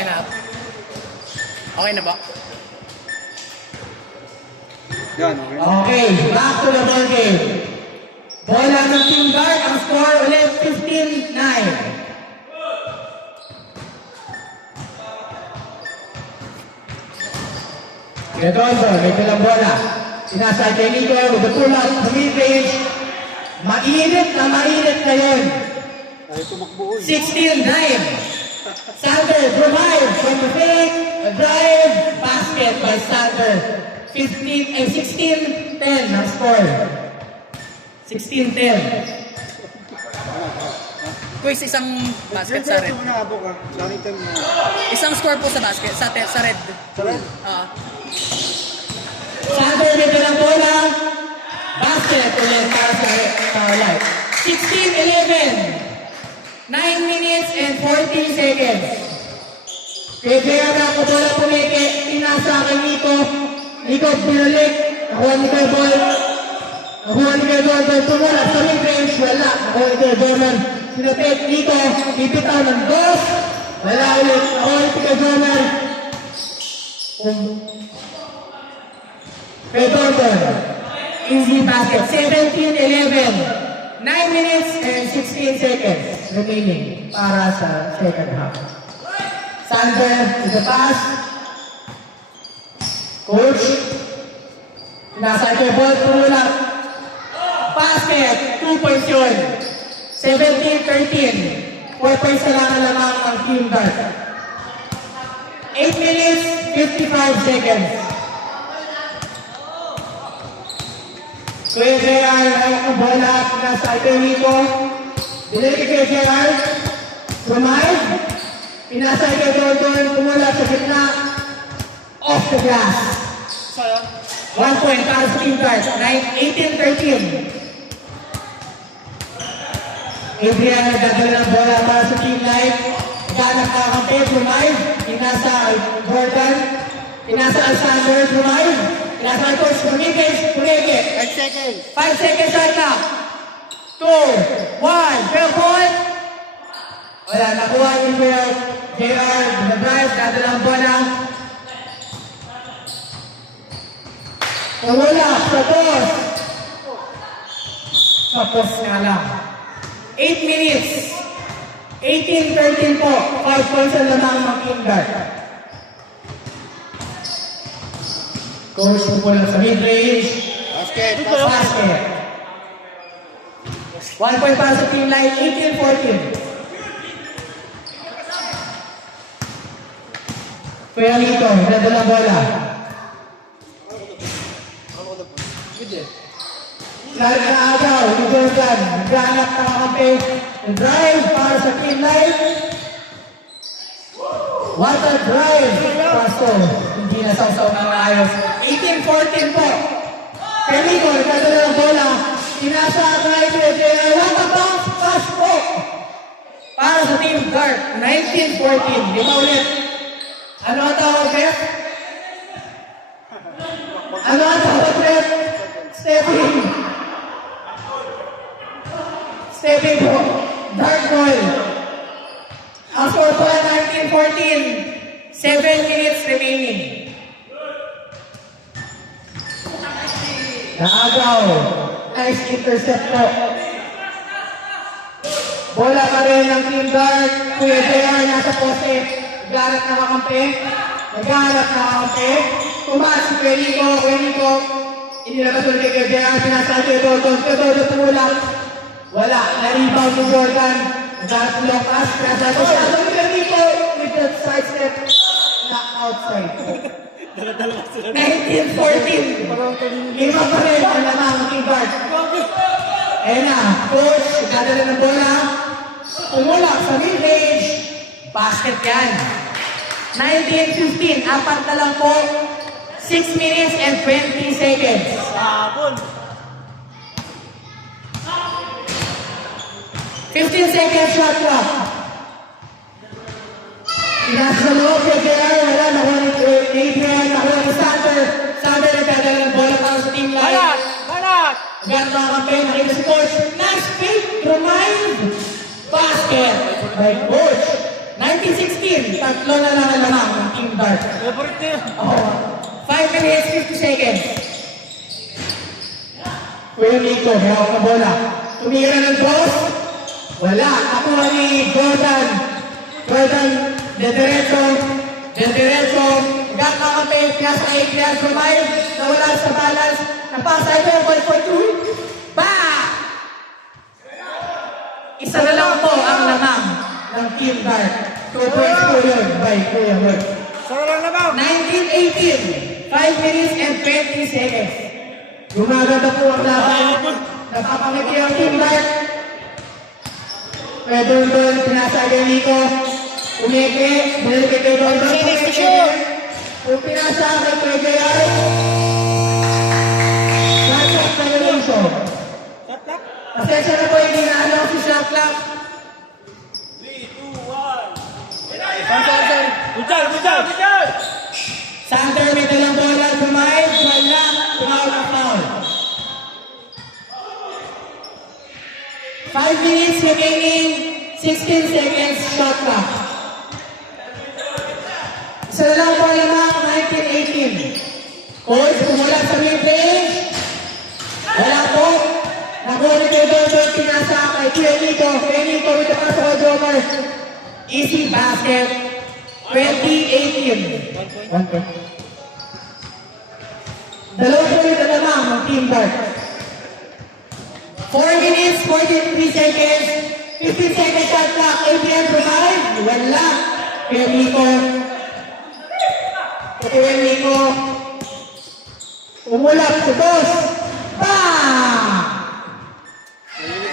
Okay na. Okay na ba? Yan, okay. Okay, back to the ball game. Bola ng Team Guard, ang score ulit 15-9. Redondo, may pilang bola. Sinasay kay Nico with the pull-up sa mid-range. Mainit ngayon. Ay, tumakbo. 16-9. Sander drive from the fake. A drive, basket by Sander. 16-10 ang score. 16-10. Quiz, isang basket sa red. Isang score po sa basket, sa red. Sa red? Sander dito ng bola. Basket ulit para sa light. 16-11. 9 minutes and 40 seconds. Kaya na ako bola pumiki. Tinasa kay Nico. Nico pinulik. Nakuha ni kay ball. Tumulak sa mid-range. Wala. Nakuha ni kay Bowman. Sinapit Nico. Pipitaw ng boss. Wala ulit. Nakuha ni kay Bowman. Kay Bowman. Easy basket. 17-11. 9 minutes and 16 seconds remaining para sa second half. Sander to the pass. Coach. Nasa kay ball, tumulak. Basket, 2 points yun. 17-13. 4 points na lamang ang Team Guard. 8 minutes, 55 seconds. Kuya JR, hawak ang bola, nasa kay Nico. Binalik kay JR. Drive. Pinasa kay Jordan, tumulak sa gitna. Off the glass. 1 point para sa Team Guard. 18-13. Adrian nagdadala ng bola para sa Team Light. Ganap na kampi, drive. Pinasa Jordan. Pinasa Alexander, drive. Pinasa ang coach, kumigis, kumigi. 5 seconds. 5 seconds shot na. 2, 1, fair point. Wala, nakuha ni JR, drive, dadala ang bola. Wala, sa post. Sa post nga lang. 8 minutes. 18-13 po. 5 points ang lamang ng Team Guard. Coach, pupulang sa mid-range. Basket. Basket. 1 point para sa Team Light. 18-14. Kuya Lito, nadala bola. Lalo na agaw, ni Jordan. Naghanap na kakampi. Drive para sa Team Light. What a drive! Pasto, hindi na sausaw ng ayos. 18-14 po. Kaya Lito, nagdadala ng bola. Tinasa drive with what a bounce pass po. Para sa Team Guard. 19-14. Di ba ulit? Ano ang tawag, Beth? Ano ang tawag, Beth? Stepping po. Dark ball. Ang score po 19-14. 7 minutes remaining. Naagaw. Nice intercept po. Bola pa rin ng Team Guard. Kuya JR nasa poste. Naghanap na kakampi. Tumaas si Kuya Nico. Inilabas ulit kay JR. Pinasal kay Dodo. Kay Dodo tumulak. Wala. Na-rebound ni Jordan. Naghanap ng long pass. Pinasal ko siya. Sabi kay Nico. With that side step. Na outside. 19-14. Lima pa rin ang lamang ang Team Guard. Ayan na. Coach. Nagdadala ng bola. Tumulak sa mid-range. Basket yan. 19-15. Apat na lang po. 6 minutes and 20 seconds. Sabon. 15 seconds shot clock. Pinasa sa loob kay JR. Wala. Nakuha ni Adrian. Nakuha ni Sander. Sander nagdadala ng bola para sa Team Light. Balat! Gano'n mga campaign. Nakita si Coach. Nice pick. Remind. Basket by Coach. 1916, tatlo na lang ang lamang ng Team Dark. Favorite niya. Oh, 5 minutes, 50 seconds. Kuya Nico, hawak na bola. Tumira ng cross. Wala. Ako ni Jordan. Jordan, dediretso. Gagkakampi, pinasa kay Krias Romay. Nawala sa balance. Napasa ito yung ball for two. Isa na lang po ang lamang ng Team Dark. 2 points po yun by Kuya Work. Saan lang naman? 1918, 5 minutes and 20 seconds. Gumaganda po ang laban. Napapangiti ang Team Dark. Pedro pinasa kay Nico. Umeke, balik kay Pedro. Kung pinasa kay Pedro ay shot na yung show. Pasensya na po, hindi na ano si shot clock. Good job! Sander, may dalang bola, tumayad, wala, tumawag ang foul. 5 minutes remaining, 16 seconds, shot clock. Isa na lang po lamang, 1918. Coach, kumulat sa mid-range. Wala po. Nakuha kay Dodo, pinasa kay Kuya Nico with the pass of Jomer. Easy basket. 2018. 1 point. Dalawang point na lamang ang Team Dark. 4 minutes, 43 seconds. 15 seconds shot clock. APM provide. Wala. Kuya Nico. Umulap sa boss. Bang!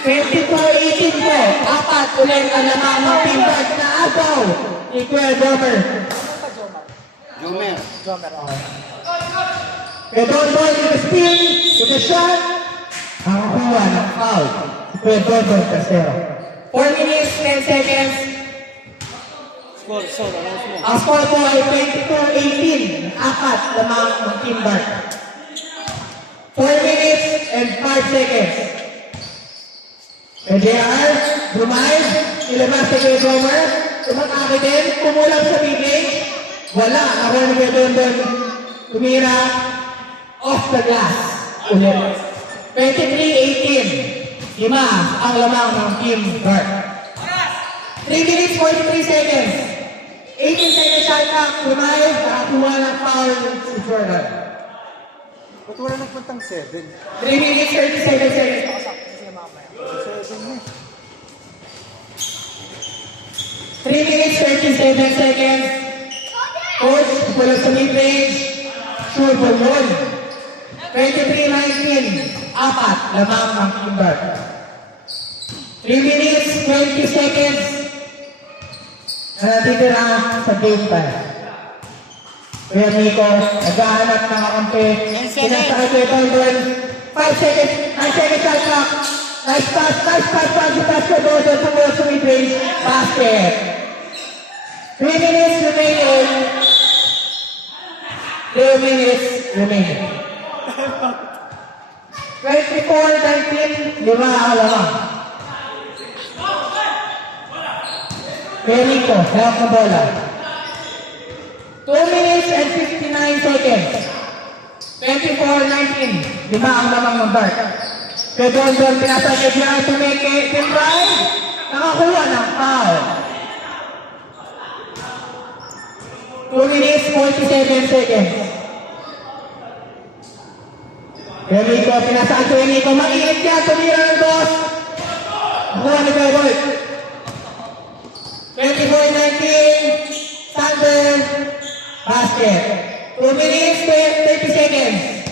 24-18 po. Apat ulit ang lamang ng Team Dark na agaw ni Kuya Jomer. Kaya Don Boy with the spin, with the shot. Ang kuha ng foul. Kuya Don Casero. 4 minutes, 10 seconds. Ang score po ay 24-18. Apat lamang ng Team Dark. 4 minutes and 5 seconds. JR, Brumay, ilabas sa Kuya Jomer. Tumatake din, kumulang sa mid-range. Wala, ako na Kuya Don. Tumira, off the glass. Ulit. 23-18. 5 ang lamang ng Team Dark. 3 minutes, 43 seconds. 18 seconds shot clock. Brumay, nakakuha ng foul si Jordan. Ba't wala nagpuntang 7? 3 minutes, 37 seconds. 3 minutes, 37 seconds. Coach, wala sa mid-range. Sure for 1. 23-19. Apat, lamang ang Team Dark. 3 minutes, 20 seconds. Natitira sa game time. Kuya Nico, naghahanap ng kakampi. Pinasa kay Don. 5 seconds, 9 seconds shot clock. Nice pass, basketball towards the mid-range. Basket. 3 minutes remaining. 3 minutes remaining. 24-19, 5 ang lamang. Kuya Nico, hawak na bola. 2 minutes and 59 seconds. 24-19, 5 ang lamang ng Dark. Kaya Don, pinasa kay Diyan to make it. Timbay, nakakuha ng foul. 2 minutes, 47 seconds. Kaya Nico, pinasa kay Nico. Mag-init yan, tumira ng boss. Nakuha ni Kuya Boy. 24-19, Thunder, basket. 2 minutes, 30 seconds.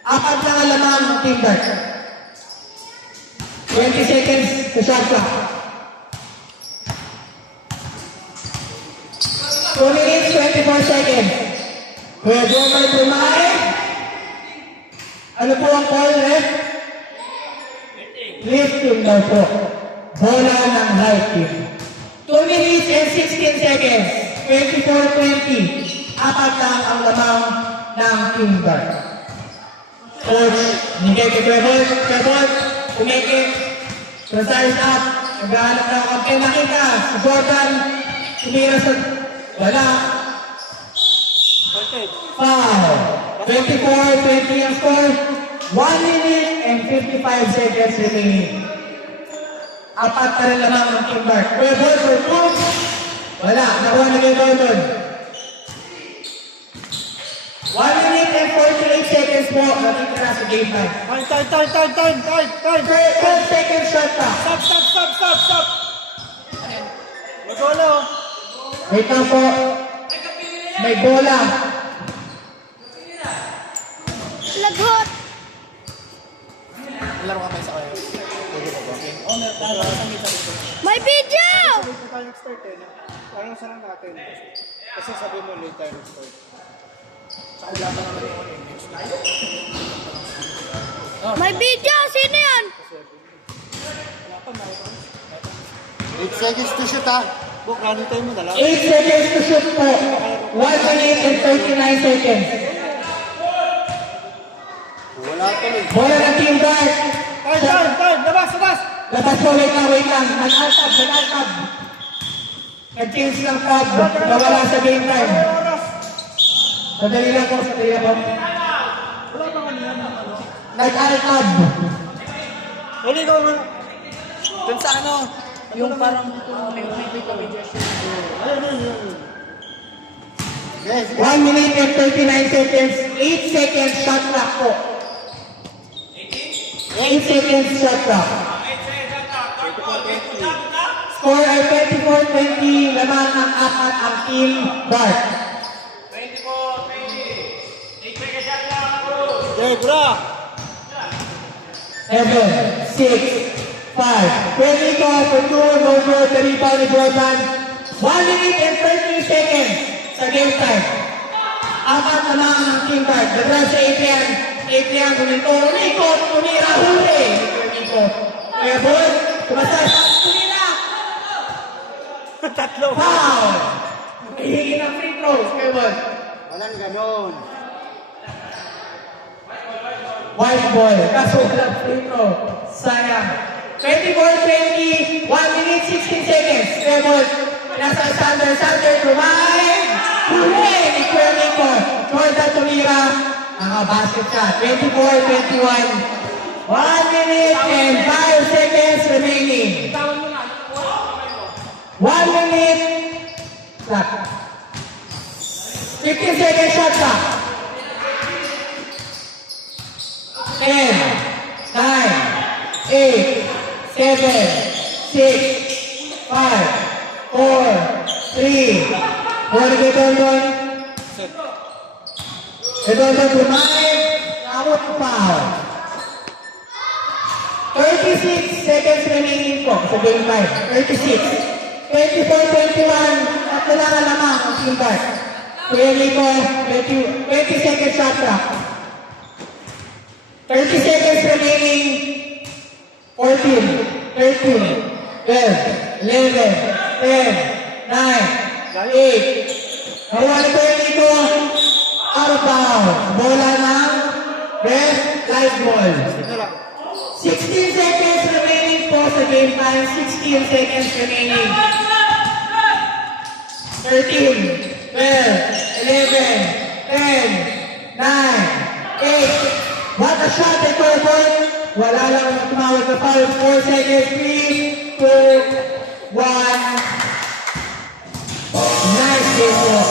Apat lang ang lamang ng Team Dark. 20 seconds to shot clock. 2 minutes, 24 seconds. Kuya Jomer Brumay. Ano po ang call, ref? Lifting daw po. Bola ng right team. 2 minutes and 16 seconds. 24-20. Apat lang ang lamang ng Team Dark. Coach, nigay kay Kebol, umikit. Transayos up. Naghahanap na ako. Kaya nakita, si Jordan, Tumira sa... Wala. Okay. Foul. 24-20 ang score. 1 minute and 55 seconds remaining. Apat pa rin lamang ng Team Dark. Well, ball for two. Wala. Nakuha na kay Gordon. 1 minute and 48 seconds po. Natitira sa game time. Time. 12 seconds shot pa. Stop. Magolo. Wait lang po. May bola. Lagot! Laro ka pa sa kayo. Pwede pa ba? Okay. Oh, May video! Late tayo nag-start eh. No? Parang sarang natin. Kasi sabi mo late tayo nag-start. Sa wala pa naman yung image. May video! Sino yan? 8 seconds to shoot ha. Buk, running time mo na lang. 8 seconds to shoot po. 1 minute and 39 seconds. Wala tuloy. Bola ng Team Dark. Time. Labas. Labas po, wait lang. Nag-altab. Nag-change ng tab. Nawala sa game time. Sadali lang po. Nag-altab. Huli ko mo. Dun sa ano, yung parang may gesture. 1 minute and 39 seconds. 8 seconds shot clock po. 8 seconds shot clock. Score ay 24-20. Lamang ang apat ang Team Dark. Bra. 7, 6, 5. Pwede ko for 2. Go for the rebound ni Jordan. 1 minute and 30 seconds sa game time. Apat lamang ng Team Dark. Nagras sa Adrian, umikot, tumira, huli. Kaya boy, tumasas, tumira. Tatlo. Foul! Hihingi ng free throws, kaya boy. Walang ganon. White ball, kaso walang free throw. Sayang. 24-20, 1 minute 16 seconds. Kaya boy, nasa Sander, drive. Huli ni Cuernico. Jordan tumira. Nakabasket siya. 24-21. 1 minute and 5 seconds remaining. 1 minute. Clock. 15 seconds shot clock. 10, 9, 8, 7, 6, 5, 4, 3. Bola kay Dondon. Dondon kumain. Out foul. 36 seconds remaining po sa game time. 36. 24-21. At wala ka lamang ang Team Dark. Kuya Nico, 20 seconds shot clock. 30 seconds remaining. 14, 13, 12, 11, 10, 9, 8. Nakuha ni Kuya Nico. Out of bounds. Bola ng Red Light Ball. 16 seconds remaining po sa game time. 16 seconds remaining. 13, 12, 11, 10, 9, 8. What a shot by Corbin. Wala lang ang tumawag na foul. 4 seconds. 3, 2, 1. Nice game po.